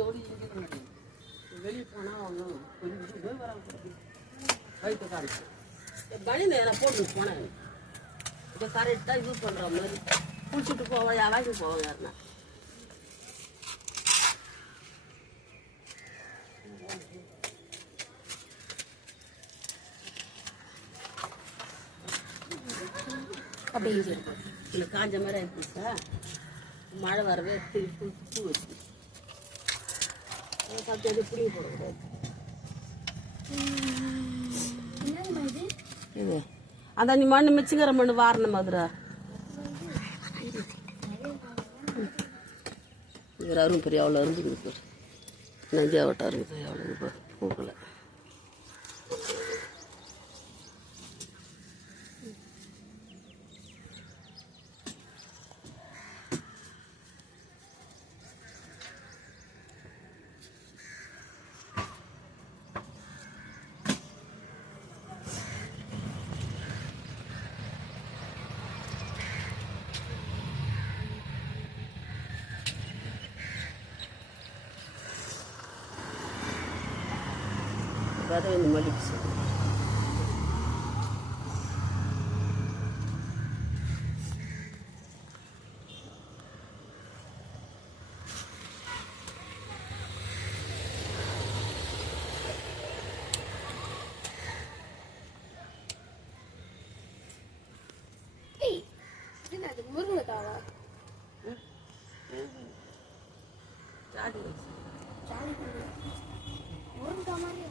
கொஞ்சோடு இங்கே வெளியே போனால் ஒன்றும் கொஞ்சம் வராது வயிற்று காரிச்சு கனி நேரம் போட்டு போனேன் இதை கரெக்டாக யூஸ் பண்ணுற மாதிரி குளிச்சுட்டு போவோம் யாராவது போவோம் யாருன்னா அப்படி இல்லை காஞ்ச மாதிரி ஆயிடுச்சு சார் மழை வரவே பூ வச்சு பார்த்து எது பிடிங்கி போடக்கூடாது இது அந்த நீ மண் மிச்சிக்கிற மண் வாரண மாதிரி இவர் அரும்பு பெரிய அவ்வளோ அரும்புக்குது பேர் நஞ்சாவட்டம் அரும்பு அவ்வளோ பூக்கலை விதை இந்த மல்லிகை முருங்கைக்காவா முருங்கைக்காய் மாதிரி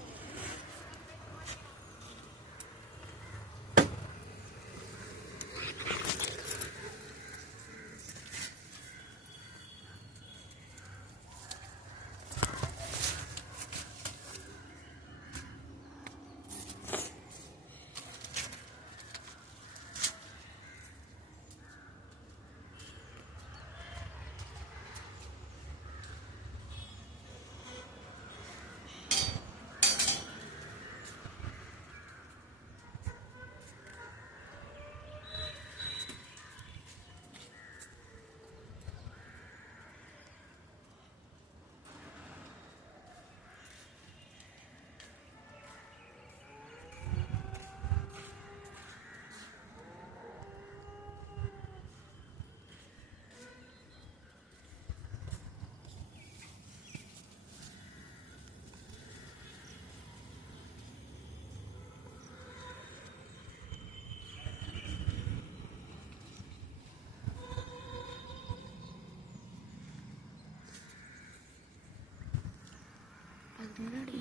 முன்னாடி